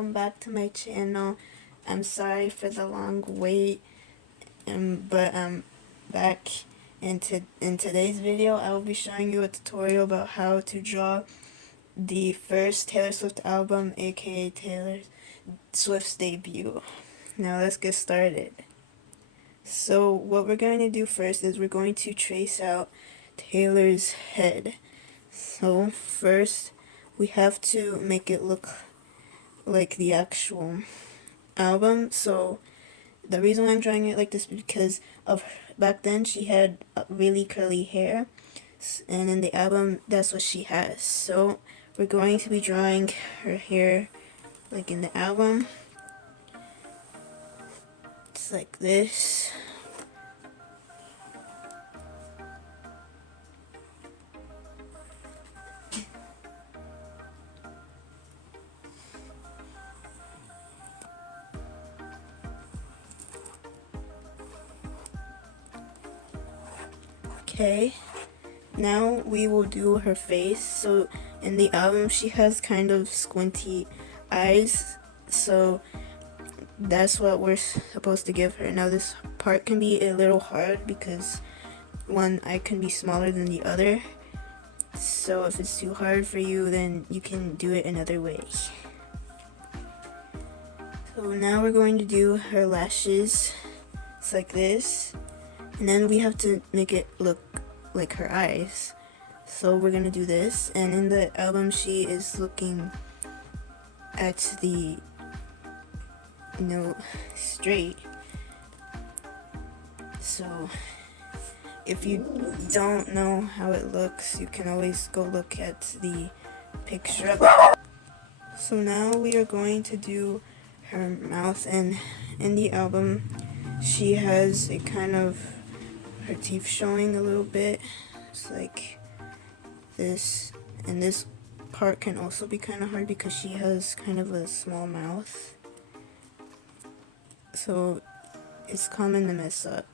welcome back to my channel. I'm sorry for the long wait, but I'm back. In today's video, I will be showing you a tutorial about how to draw the first Taylor Swift album, aka Taylor Swift's debut. Now let's get started. So what we're going to do first is we're going to trace out Taylor's head. So first we have to make it look like the actual album. So the reason why I'm drawing it like this is because of back then she had really curly hair, and in the album that's what she has. So we're going to be drawing her hair like in the album. It's like this. Okay, now we will do her face. So in the album she has kind of squinty eyes, so that's what we're supposed to give her. Now this part can be a little hard because one eye can be smaller than the other, so if it's too hard for you, then you can do it another way. So now we're going to do her lashes. It's like this, and then we have to make it look like her eyes. So we're gonna do this, and in the album she is looking at the straight. So if you don't know how it looks, you can always go look at the picture. So now we are going to do her mouth, and in the album she has a kind of her teeth showing a little bit. It's like this, and this part can also be kind of hard because she has kind of a small mouth, so it's common to mess up.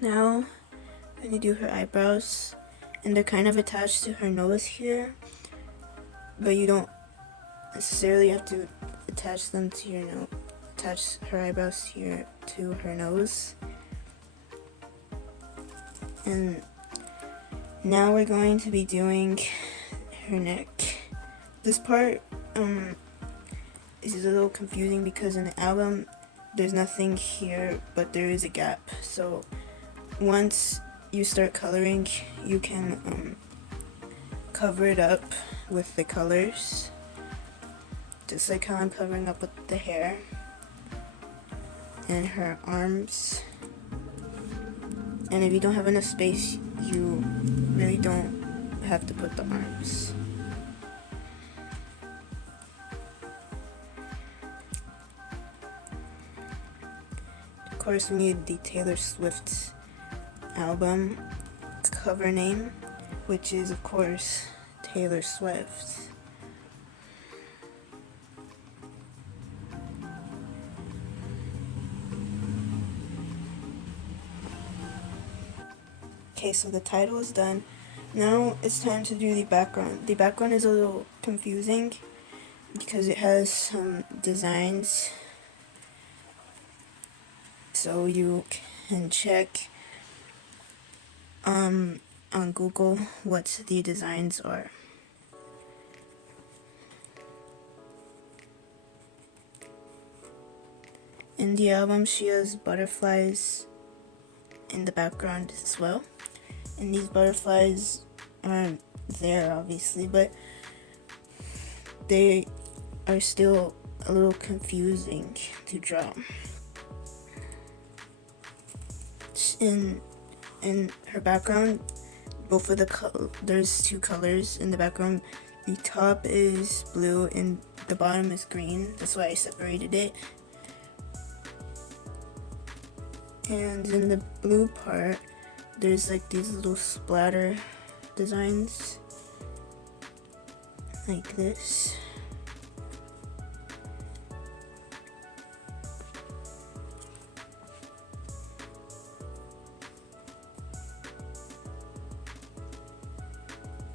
Now I'm going to do her eyebrows, and they're kind of attached to her nose here, but you don't necessarily have to attach them to your nose. Attach her eyebrows here to her nose. And now we're going to be doing her neck. This part is a little confusing because in the album there's nothing here, but there is a gap. So once you start coloring, you can cover it up with the colors, just like how I'm covering up with the hair and her arms. And if you don't have enough space, you really don't have to put the arms. Of course, we need the Taylor Swift album cover name, which is of course Taylor Swift. Okay, so the title is done. Now it's time to do the background. The background is a little confusing because it has some designs, so you can check on Google what the designs are. In the album she has butterflies in the background as well, and these butterflies aren't there obviously, but they are still a little confusing to draw. In her background, both of there's two colors in the background. The top is blue and the bottom is green. That's why I separated it. And in the blue part, there's like these little splatter designs like this.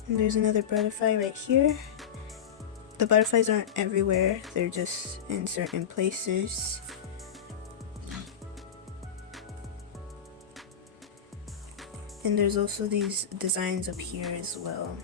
And there's another butterfly right here. The butterflies aren't everywhere, they're just in certain places. And there's also these designs up here as well.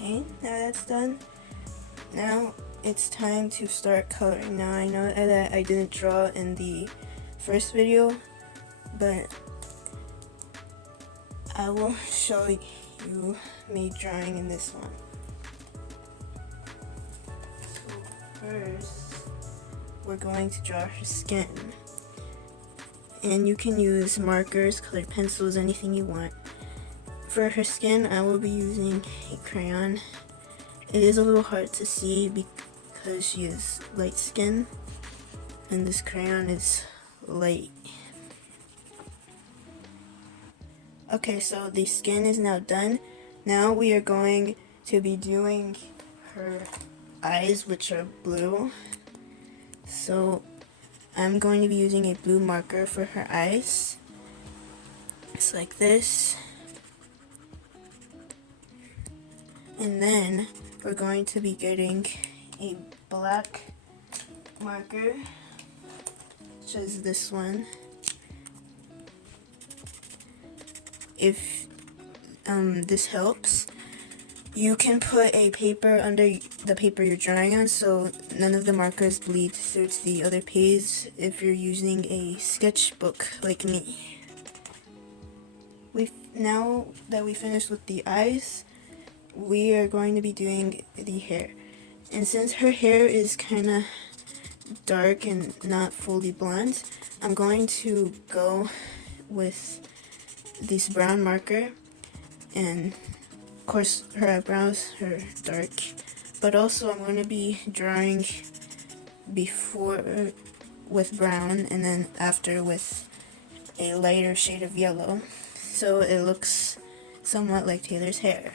Okay, now that's done. Now it's time to start coloring. Now I know that I didn't draw in the first video, but I will show you me drawing in this one. So first, we're going to draw her skin. And you can use markers, colored pencils, anything you want. For her skin, I will be using a crayon. It is a little hard to see because she is light skin, and this crayon is light. Okay, so the skin is now done. Now we are going to be doing her eyes, which are blue. So I'm going to be using a blue marker for her eyes. It's like this. And then we're going to be getting a black marker, which is this one. If this helps, you can put a paper under the paper you're drawing on so none of the markers bleed through to the other page if you're using a sketchbook like me. Now that we finished with the eyes, we are going to be doing the hair. And since her hair is kind of dark and not fully blonde, I'm going to go with this brown marker, and of course her eyebrows are dark, but also I'm going to be drawing before with brown and then after with a lighter shade of yellow, so it looks somewhat like Taylor's hair.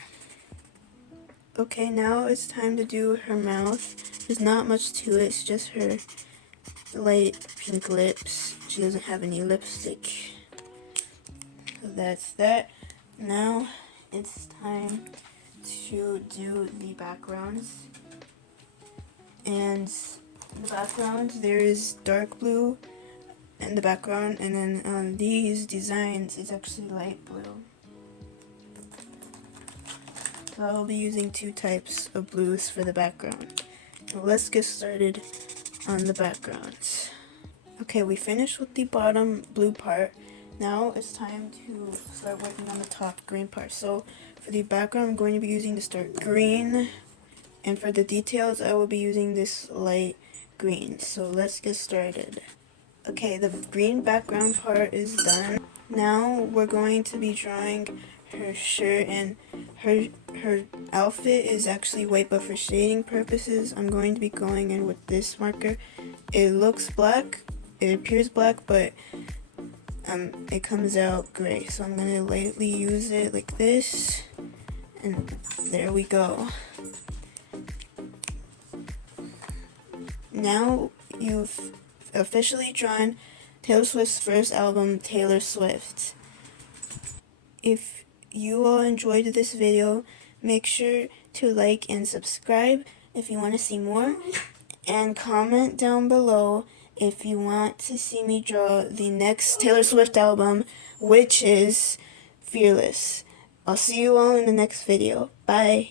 Okay, now it's time to do her mouth. There's not much to it, it's just her light pink lips. She doesn't have any lipstick. So that's that. Now it's time to do the backgrounds. And the background, there is dark blue in the background, and then on these designs it's actually light blue. So I'll be using two types of blues for the background. So let's get started on the backgrounds. Okay, we finished with the bottom blue part. Now it's time to start working on the top green part. So for the background, I'm going to be using this dark green. And for the details, I will be using this light green. So let's get started. Okay, the green background part is done. Now we're going to be drawing her shirt, and her outfit is actually white, but for shading purposes I'm going to be going in with this marker. It looks black, it appears black, but it comes out gray, so I'm going to lightly use it like this, and there we go. Now you've officially drawn Taylor Swift's first album, Taylor Swift. If you all enjoyed this video, make sure to like and subscribe if you want to see more, and comment down below if you want to see me draw the next Taylor Swift album, which is Fearless. I'll see you all in the next video. Bye.